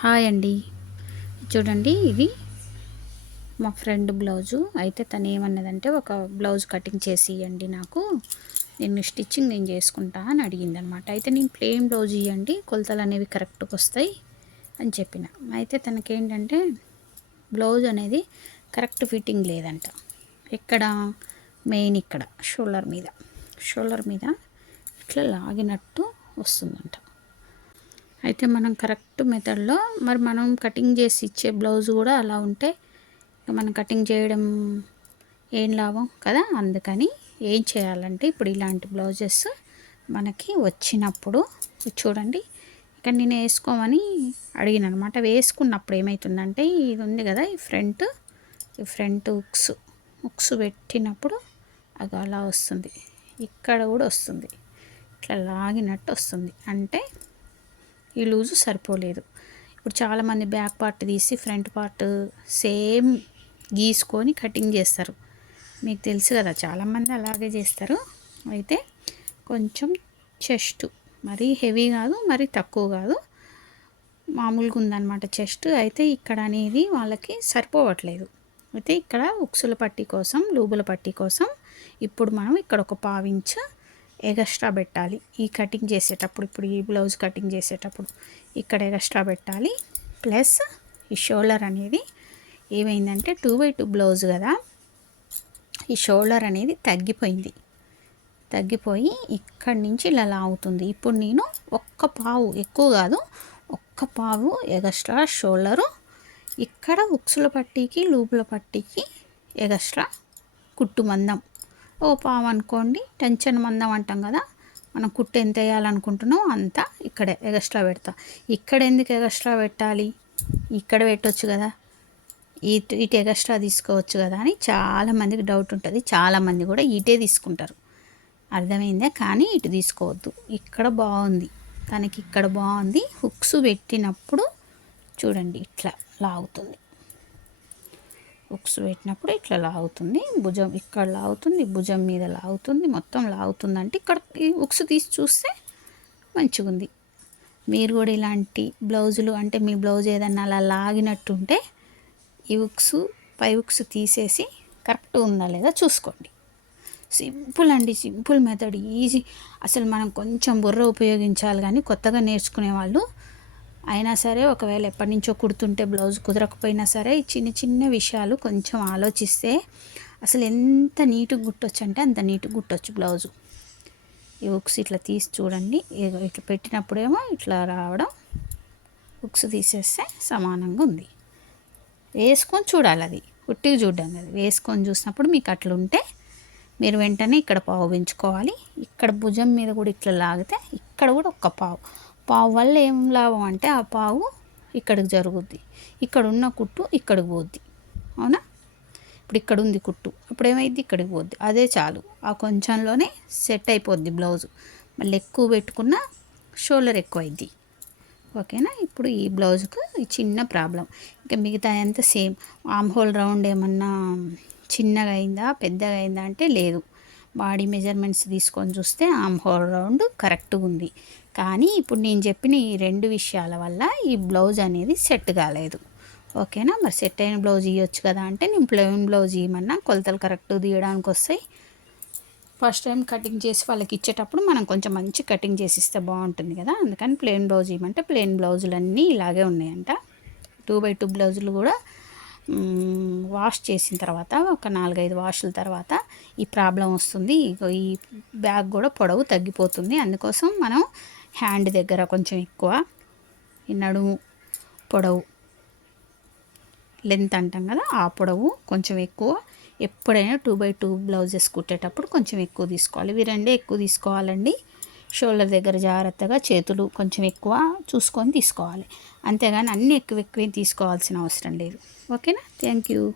Hi అండి. చూడండి ఇది మా ఫ్రెండ్ బ్లౌజు. అయితే తను ఏమన్నదంటే ఒక బ్లౌజ్ కటింగ్ చేసి ఇవ్వండి నాకు. నేను స్టిచ్చింగ్ నేను చేసుకుంటా అని అడిగింది అనమాట అయితే నేను ప్లెయిన్ బ్లౌజ్ ఇవ్వండి కొలతలు అనేవి కరెక్ట్గా వస్తాయి అని చెప్పిన. అయితే తనకేంటంటే బ్లౌజ్ అనేది కరెక్ట్ ఫిట్టింగ్ లేదంట. ఎక్కడ? మెయిన్ ఇక్కడ షోల్డర్ మీద. షోల్డర్ మీద ఇట్లా లాగినట్టు వస్తుందంట. అయితే మనం కరెక్ట్ మెథడ్లో మరి మనం కటింగ్ చేసి ఇచ్చే బ్లౌజ్ కూడా అలా ఉంటే మనం కటింగ్ చేయడం ఏం లాభం కదా? అందుకని ఏం చేయాలంటే ఇప్పుడు ఇలాంటి బ్లౌజెస్ మనకి వచ్చినప్పుడు చూడండి ఇక్కడ నేను వేసుకోమని అడిగిన అనమాట వేసుకున్నప్పుడు ఏమవుతుందంటే ఇది ఉంది కదా ఈ ఫ్రంట్ ఈ ఫ్రంట్ ఉక్స్ ఉక్స్ పెట్టినప్పుడు అది అలా వస్తుంది. ఇక్కడ కూడా వస్తుంది. ఇట్లా లాగినట్టు వస్తుంది. అంటే ఈ లూజు సరిపోలేదు. ఇప్పుడు చాలామంది బ్యాక్ పార్ట్ తీసి ఫ్రంట్ పార్ట్ సేమ్ గీసుకొని కటింగ్ చేస్తారు. మీకు తెలుసు కదా చాలామంది అలాగే చేస్తారు. అయితే కొంచెం చెస్ట్ మరీ హెవీ కాదు మరీ తక్కువ కాదు. మామూలుగా ఉందన్నమాట చెస్ట్. అయితే ఇక్కడ అనేది వాళ్ళకి సరిపోవట్లేదు. అయితే ఇక్కడ ఉక్సుల పట్టీ కోసం లూబుల పట్టీ కోసం ఇప్పుడు మనం ఇక్కడ ఒక పావించు ఎగస్ట్రా పెట్టాలి. ఈ కటింగ్ చేసేటప్పుడు ఇప్పుడు ఈ బ్లౌజ్ కటింగ్ చేసేటప్పుడు ఇక్కడ ఎగస్ట్రా పెట్టాలి. ప్లస్ ఈ షోల్డర్ అనేది ఏమైందంటే టూ బై టూ బ్లౌజ్ కదా ఈ షోల్డర్ అనేది తగ్గిపోయింది. తగ్గిపోయి ఇక్కడి నుంచి ఇలా లాగుతుంది. ఇప్పుడు నేను ఒక్క పావు ఎక్కువ కాదు ఒక్క పావు ఎగస్ట్రా షోల్డరు ఇక్కడ ఉక్సుల పట్టీకి లూపుల పట్టీకి ఎగస్ట్రా కుట్టు మందం. ఓ పావు అనుకోండి. టెన్షన్ మందం అంటాం కదా. మనం కుట్టు ఎంత వేయాలనుకుంటున్నాం అంతా ఇక్కడే ఎగస్ట్రా పెడతా. ఇక్కడ ఎందుకు ఎగస్ట్రా పెట్టాలి? ఇక్కడ పెట్టవచ్చు కదా. ఇటు ఇటు ఎగస్ట్రా తీసుకోవచ్చు కదా అని చాలామందికి డౌట్ ఉంటుంది. చాలామంది కూడా ఇటే తీసుకుంటారు. అర్థమైందా? కానీ ఇటు తీసుకోవద్దు. ఇక్కడ బాగుంది. తనకి ఇక్కడ బాగుంది. హుక్స్ పెట్టినప్పుడు చూడండి ఇట్లా లాగుతుంది. ఉక్స్ పెట్టినప్పుడు ఇట్లా లాగుతుంది భుజం ఇక్కడ లాగుతుంది భుజం మీద లాగుతుంది మొత్తం లాగుతుంది అంటే ఇక్కడ ఈ ఉక్స్ తీసి చూస్తే మంచిగా ఉంది మీరు కూడా ఇలాంటి బ్లౌజులు అంటే మీ బ్లౌజ్ ఏదన్నా అలా లాగినట్టుంటే ఈ ఉక్స్ పై ఉక్స్ తీసేసి కరెక్ట్ ఉందా లేదా చూసుకోండి. సింపుల్ అండి సింపుల్ మెథడ్ ఈజీ. అసలు మనం కొంచెం బుర్ర ఉపయోగించాలి కానీ కొత్తగా నేర్చుకునే వాళ్ళు అయినా సరే ఒకవేళ ఎప్పటి నుంచో కుడుతుంటే బ్లౌజ్ కుదరకపోయినా సరే చిన్న చిన్న విషయాలు కొంచెం ఆలోచిస్తే అసలు ఎంత నీట్గా గుట్టొచ్చు అంటే అంత నీట్గా గుట్టొచ్చు బ్లౌజు. ఈ ఉక్స్ ఇట్లా తీసి చూడండి. ఇట్లా పెట్టినప్పుడేమో ఇట్లా రావడం ఉక్స్ తీసేస్తే సమానంగా ఉంది. వేసుకొని చూడాలి అది. ఉట్టిగా చూడడం అది వేసుకొని చూసినప్పుడు మీకు అట్లుంటే మీరు వెంటనే ఇక్కడ పావు పెంచుకోవాలి. ఇక్కడ భుజం మీద కూడా ఇట్లా లాగితే ఇక్కడ కూడా ఒక్క పావు. పావు వల్ల ఏం లాభం అంటే ఆ పావు ఇక్కడికి జరుగుద్ది. ఇక్కడ ఉన్న కుట్టు ఇక్కడికి పోద్ది. అవునా? ఇప్పుడు ఇక్కడ ఉంది కుట్టు. ఇప్పుడు ఏమైంది ఇక్కడికి పోద్ది. అదే చాలు. ఆ కొంచెంలోనే సెట్ అయిపోద్ది బ్లౌజ్. మళ్ళీ ఎక్కువ పెట్టుకున్న షోల్డర్ ఎక్కువ అయింది ఓకేనా? ఇప్పుడు ఈ బ్లౌజ్కు చిన్న ప్రాబ్లం. ఇంకా మిగతా అంతా సేమ్. ఆమ్ హోల్ రౌండ్ ఏమన్నా చిన్నగా అయిందా పెద్దగా అయిందా అంటే లేదు. బాడీ మెజర్మెంట్స్ తీసుకొని చూస్తే ఆమ్ హోల్ రౌండ్ కరెక్ట్గా ఉంది. కానీ ఇప్పుడు నేను చెప్పిన ఈ రెండు విషయాల వల్ల ఈ బ్లౌజ్ అనేది సెట్ కాలేదు. ఓకేనా? మరి సెట్ అయిన బ్లౌజ్ ఇవ్వచ్చు కదా అంటే నేను ప్లెయిన్ బ్లౌజ్ ఇవ్వమన్నా కొలతలు కరెక్ట్ తీయడానికి వస్తాయి ఫస్ట్ టైం కటింగ్ చేసి వాళ్ళకి ఇచ్చేటప్పుడు మనం కొంచెం మంచి కటింగ్ చేసి ఇస్తే బాగుంటుంది కదా. అందుకని ప్లెయిన్ బ్లౌజ్ ఇవ్వమంటే ప్లెయిన్ బ్లౌజులు అన్నీ ఇలాగే ఉన్నాయంట. టూ బై టూ బ్లౌజులు కూడా వాష్ చేసిన తర్వాత ఒక నాలుగైదు వాషుల తర్వాత ఈ ప్రాబ్లం వస్తుంది. ఈ బ్యాగ్ కూడా పొడవు తగ్గిపోతుంది. అందుకోసం మనం హ్యాండ్ దగ్గర కొంచెం ఎక్కువ ఈ నడుము పొడవు లెంత్ అంటాం కదా ఆ పొడవు కొంచెం ఎక్కువ. ఎప్పుడైనా టూ బై టూ బ్లౌజెస్ కుట్టేటప్పుడు కొంచెం ఎక్కువ తీసుకోవాలి. ఇవి రెండే ఎక్కువ తీసుకోవాలండి. షోల్డర్ దగ్గర జాగ్రత్తగా చేతులు కొంచెం ఎక్కువ చూసుకొని తీసుకోవాలి. అంతేగాని అన్నీ ఎక్కువ ఎక్కువ తీసుకోవాల్సిన అవసరం లేదు. ఓకేనా? Thank you.